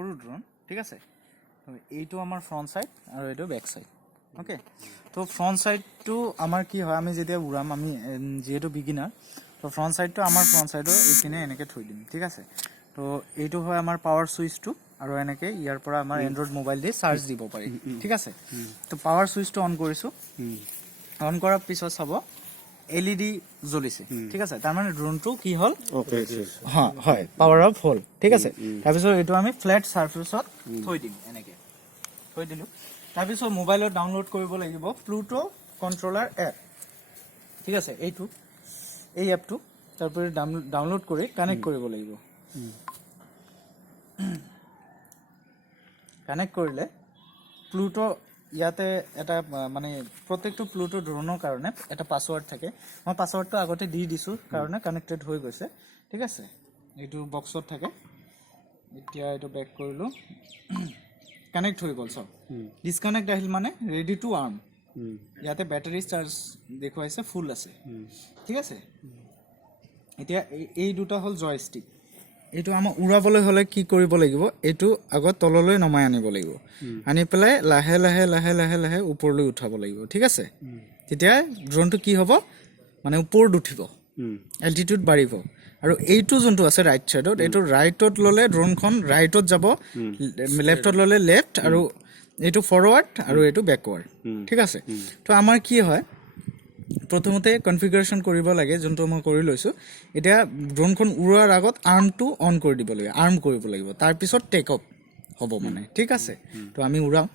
সৰু ড্ৰোন ঠিক আছে এইটো আমাৰ ফ্ৰণ্ট সাইড আৰু এইটো বেক সাইড ওকে তো ফ্ৰণ্ট সাইডটো আমাৰ কি হয় আমি যেতিয়া উৰাম আমি যেহেতু বিগিনাৰ তো ফ্ৰণ্ট সাইডটো আমাৰ ফ্ৰণ্ট সাইডৰ এইপিনে এনেকৈ থৈ দিম ঠিক আছে তো এইটো হয় আমাৰ পাৱাৰ সুইচটো আৰু এনেকৈ ইয়াৰ পৰা আমাৰ এণ্ড্ৰইড মোবাইল দি চাৰ্জ দিব পাৰি ঠিক আছে তো পাৱাৰ সুইচটো অন কৰিছোঁ অন কৰাৰ পিছত চাব LED জ্বলিছে ঠিক আছে তাৰ মানে ড্ৰোনটো কি হ'ল হয় পাৱাৰ অফ হ'ল ঠিক আছে তাৰপিছত এইটো আমি ফ্লেট সাৰফেসত থৈ দিম এনেকৈ থৈ দিলোঁ তাৰপিছত মোবাইলত ডাউনলোড কৰিব লাগিব প্লুটো কন্ট্ৰোলাৰ এপ ঠিক আছে এই এপটো তাৰপৰা ডাউনলোড কৰি কানেক্ট কৰিব লাগিব কানেক্ট কৰিলে প্লুটো ইয়াতে এটা মানে প্ৰত্যেকটো প্লুটো ড্ৰোনৰ কাৰণে এটা পাছৱৰ্ড থাকে মই পাছৱৰ্ডটো আগতে দি দিছোঁ কাৰণে কানেক্টেড হৈ গৈছে ঠিক আছে এইটো বক্সত থাকে এতিয়া এইটো বেক কৰিলোঁ কানেক্ট হৈ গ'ল চব ডিসকানেক্ট আহিল মানে ৰেডি টু আৰ্ম ইয়াতে বেটাৰী চাৰ্জ দেখুৱাইছে ফুল আছে ঠিক আছে এতিয়া এই দুটা হ'ল জয়ষ্টিক এইটো আমাৰ উৰাবলৈ হ'লে কি কৰিব লাগিব এইটো আগত তললৈ নমাই আনিব লাগিব আনি পেলাই লাহে লাহে লাহে লাহে লাহে ওপৰলৈ উঠাব লাগিব ঠিক আছে তেতিয়া ড্ৰোনটো কি হ'ব মানে ওপৰত উঠিব এল্টিটিউড বাঢ়িব আৰু এইটো যোনটো আছে ৰাইট সাইডত এইটো ৰাইটত ল'লে ড্ৰোনখন ৰাইটত যাব লেফটত ল'লে লেফট আৰু এইটো ফৰৱাৰ্ড আৰু এইটো বেকৱাৰ্ড ঠিক আছে তো আমাৰ কি হয় প্ৰথমতে কনফিগাৰেশ্যন কৰিব লাগে যোনটো মই কৰি লৈছোঁ এতিয়া ড্ৰোনখন উৰোৱাৰ আগত আৰ্মটো অন কৰি দিব লাগিব আৰ্ম কৰিব লাগিব তাৰপিছত টেক অফ হ'ব মানে ঠিক আছে তো আমি উৰাম